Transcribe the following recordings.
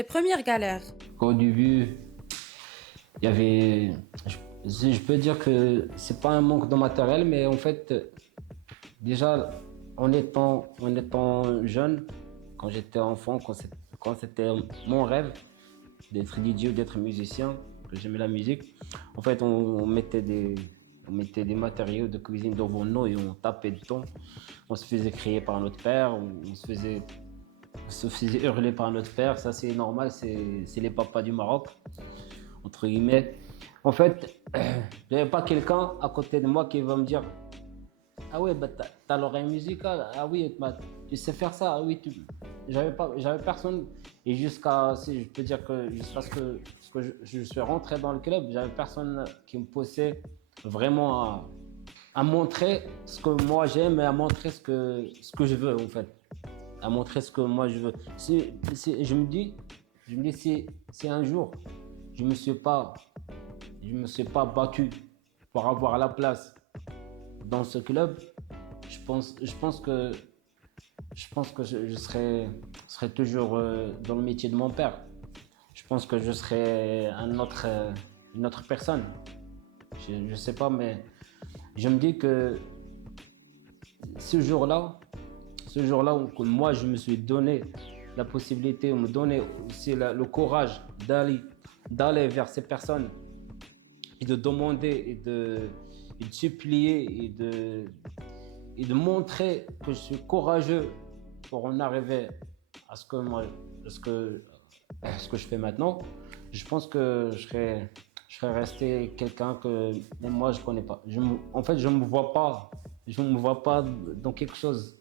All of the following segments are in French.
Tes premières galères. Au début, il y avait. Je peux dire que c'est pas un manque de matériel, mais en fait, déjà, en étant jeune, quand j'étais enfant, quand c'était mon rêve d'être DJ ou d'être musicien, que j'aimais la musique, en fait, on mettait des matériaux de cuisine devant nous et on tapait dedans. On se faisait crier par notre père, on se faisait hurler par notre père. Ça, c'est normal, c'est les papas du Maroc, entre guillemets. En fait, il n'y avait pas quelqu'un à côté de moi qui va me dire: ah ouais, bah t'as l'oreille musicale, ah oui, bah, tu sais faire ça, ah oui, j'avais personne. Et si je peux dire que jusqu'à ce que je suis rentré dans le club, j'avais personne qui me poussait vraiment à montrer ce que moi j'aime et à montrer ce que je veux en fait. À montrer ce que moi je veux. Je me dis si un jour je me suis pas, je me suis pas battu pour avoir la place dans ce club, je pense que je serais toujours dans le métier de mon père. Je pense que je serais une autre personne. Je sais pas, mais je me dis que ce jour-là, où moi je me suis donné la possibilité, me donner aussi le courage d'aller vers ces personnes et de demander et de supplier et de montrer que je suis courageux pour en arriver à ce que je fais maintenant. Je pense que je serais resté quelqu'un que même moi je connais pas. En fait, je me vois pas dans quelque chose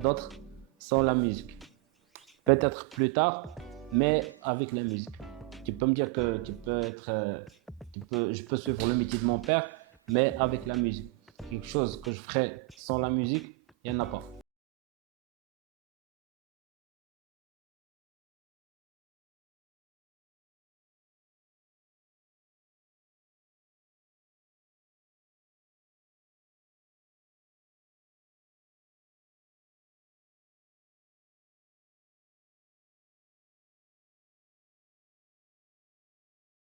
d'autre sans la musique. Peut-être plus tard, mais avec la musique. Tu peux me dire que je peux suivre le métier de mon père, mais avec la musique. Quelque chose que je ferais sans la musique, il n'y en a pas.